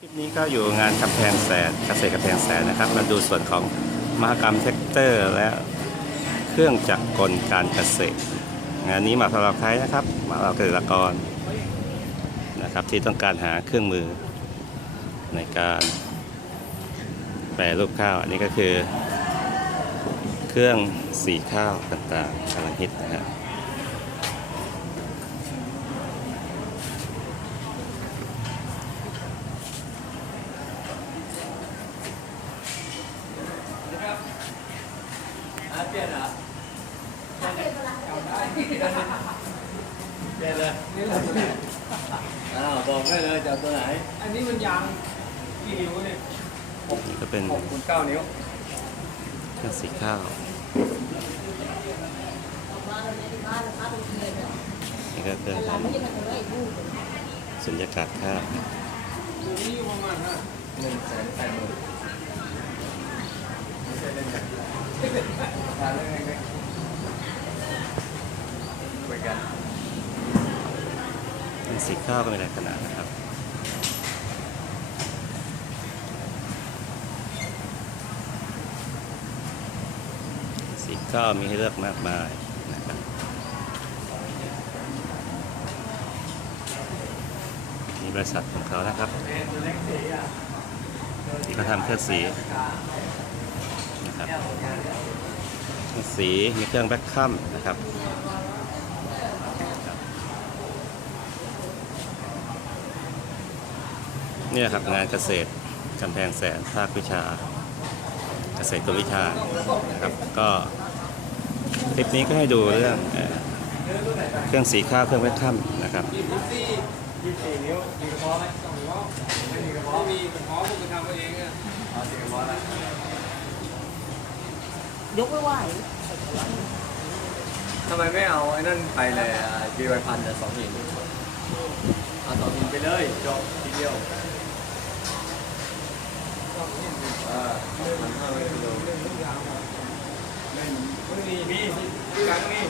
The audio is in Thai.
คลิปนี้ก็อยู่งานกำแพงแสนเกษตรกำแพงแสนนะครับ มาดูส่วนของมหกรรมแท็กเตอร์ และเครื่องจักรกลการเกษตร งานนี้มาสำหรับใครนะครับ มาสำหรับเกษตรกรนะครับที่ต้องการหาเครื่องมือในการแปรรูปข้าว อันนี้ก็คือ เครื่องสีข้าวต่างๆกำลังฮิตนะฮะอะเปลี่ยนเหรอเปลี่ยนเลยนี่เลยตัวไหนอ้าวบอกได้เลยจะเอาตัวไหนอันนี้มันยางกี่นิ้วเนี่ยนี่ก็เป็นหกคูณเก้านิ้วเครื่องสีข้าวนี่ก็เป็นสุญญากาศข้าวตัวนี้อยู่ประมาณห้าหนึ่งแสนแปดหมื่นไม่ใช่เล่นกันทานเล่นกันคุยกันเป็นสีข้าวก็มีหลายขนาดนะครับสีข้าวมีให้เลือกมากมายนะครับมีบริษัทของเขานะครับที่เขาทำเครื่องสีนะครับ สีมีเครื่องแบ็คคัมนะครับนี่แหละครับงานเกษตรกำแพงแสนภาควิชา เกษตรกรวิชานะครับก็คลิปนี้ก็ให้ดูเรื่องเอเครื่องสีข้าวเครื่องแบ็คคัมนะครับยี่สิบสี่นิ้วมีกระเพาะไหมสองล้อไม่มีกระเพาะมีกระเพาะผมไปทำเอาเองอะ เอาสี่กระเพาะละ ยกไม่ไหวทำไมไม่เอาไอ้นั่นไปเลยจีไวพันแต่สองหินเอาสองหินไปเลยจบทีเดียวองนิ้วเออมันห้าร้อยกิโลเรื่ไม่มีมีกลางมี